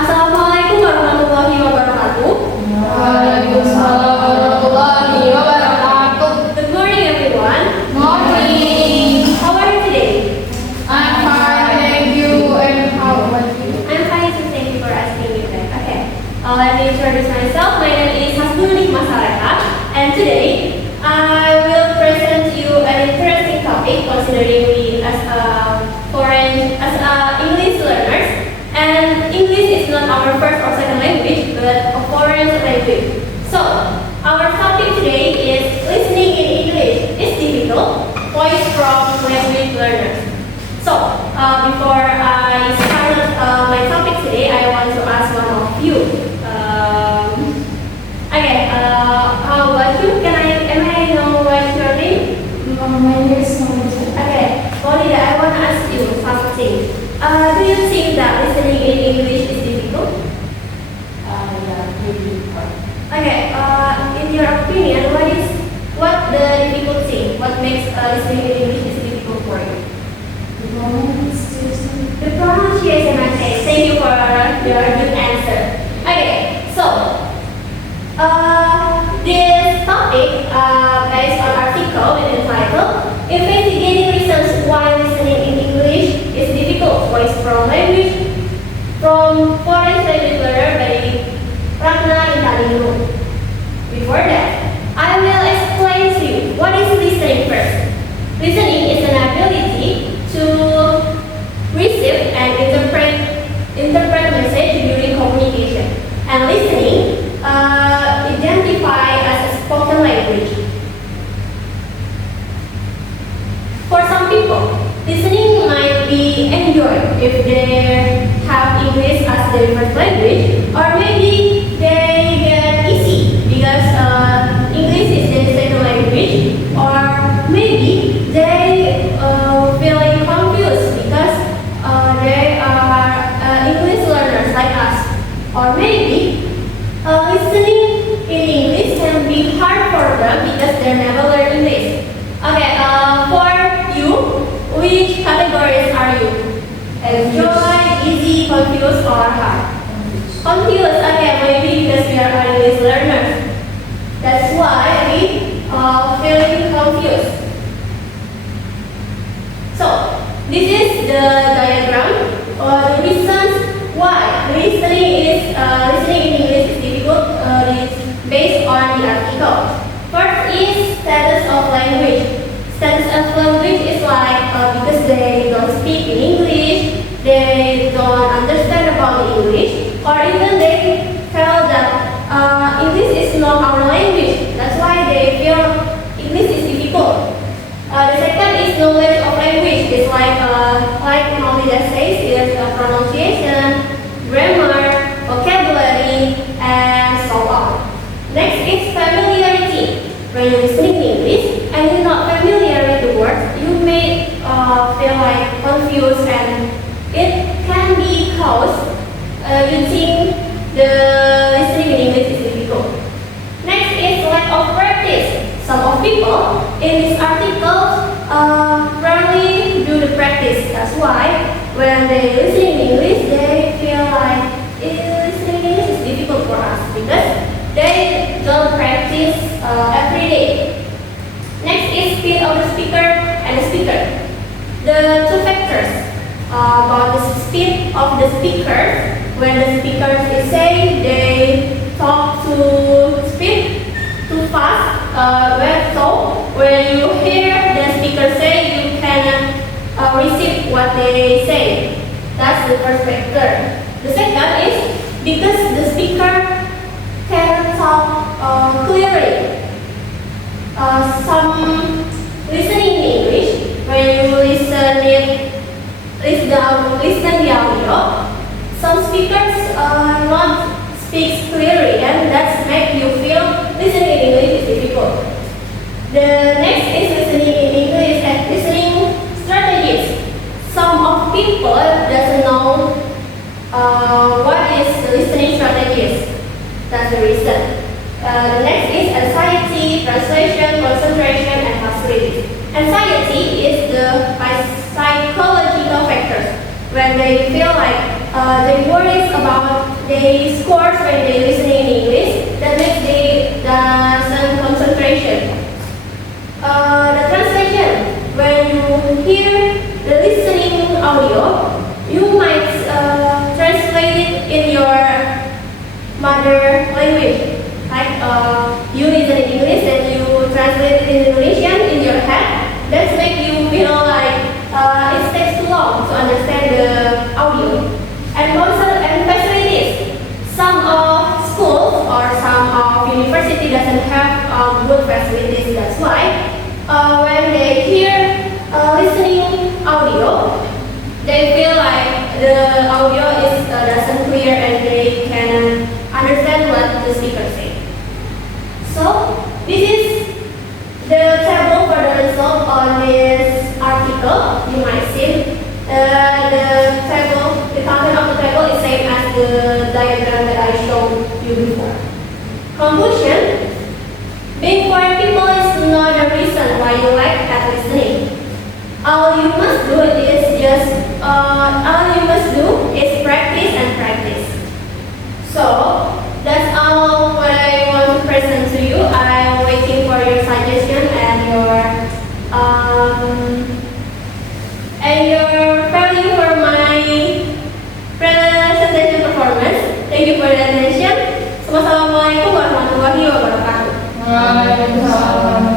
Assalamualaikum warahmatullahi wabarakatuh. Waalaikumsalam warahmatullahi wabarakatuh. Good morning, everyone. Morning. How are you today? I'm fine, thank you. And how about you? I'm fine, so thank you for asking me that. Okay. Let me introduce myself. My name is Hasnul Masareha, and today I will present you an interesting topic considering we as English learners. And English is not our first or second language, but a foreign language. So, our topic today is listening in English is difficult, voice from language learners. So, before I start my topic today, I want to ask one of you. How about you? Am I know what's your name? My name is Maulida. Okay, Maulida, I want to ask you something. Do you think that listening in English is difficult? Yeah, maybe part. Okay, in your opinion, what the difficult thing? What makes listening in English is difficult for you? The pronunciation. The pronunciation. Okay, thank you for your good answer. Okay, so this topic based on article with the title "Investigating Reasons Why Listening in English is Difficult: Voice from Language from Foreign Language Learner" by Ragna Intaninu. Before that, I will explain to you what is listening first. Listening is an ability to receive and interpret message during communication. And listening identified as a spoken language. For some people, listening might be enjoyed if they have English as their first language, or maybe they get easy because English is their second language, or maybe they feeling confused because they are English learners like us, or maybe listening in English can be hard for them because they never learned English. Okay, for you, which categories are you? Enjoy, easy, confused, or hard? Confused, okay, maybe because we are English learners. That's why we are feeling confused. So, this is the diagram or the reasons why listening in English is difficult is based on the article. First is status of language. Status of language is like because they don't speak in English, they don't understand about the English, or even they feel that English is not our language. That's why they feel English is difficult. The second is knowledge of language. It's like Maulida says, is pronunciation, grammar, vocabulary, and so on. Next is familiarity. When you're listening in English and you're not familiar with the words, you may feel like confused, and it can be caused you think the listening in English is difficult. Next is lack of practice. Some of people in this article rarely do the practice. That's why when they listen in English, they feel like listening in English is difficult for us because they don't practice every day. Next is speed of the speaker and the speaker. The two factors about the speed of the speaker. When the speaker is saying, they talk too speed, too fast. When you hear the speaker say, you can receive what they say. That's the first factor. The second is because the speaker can talk clearly. Some listening in English, when you listen the audio, some speakers not speak clearly, and that's make you feel listening in English is difficult. The next is listening in English and listening strategies. Some of people doesn't know what is the listening strategies. That's the reason. The next is anxiety, translation, concentration, and facility. Anxiety is the psychological factors when they feel like they worry about they scores when they listening in English. That makes they some concentration. The translation. When you hear the listening audio, you might translate it in your mother language. Like you listen in English and you translate it in Indonesian in your head. That makes you feel like it takes too long to understand the audio. And also and facilities. Some of schools or some of university doesn't have good facilities. That's why when they hear listening audio, they feel like the audio is doesn't clear and they can understand what the speaker say. So this is the table for the result on this article. You might see the table, the content of the table is same as the diagram that I showed you before. Conclusion: being quiet people is not a reason why you lack at listening. All you must do is practice and practice. So that's all what I want to present to you. I'm waiting for your suggestion and your value for my presentation performance. Thank you for the attention. Wassalamualaikum warahmatullahi wabarakatuh. Waalaikumsalam.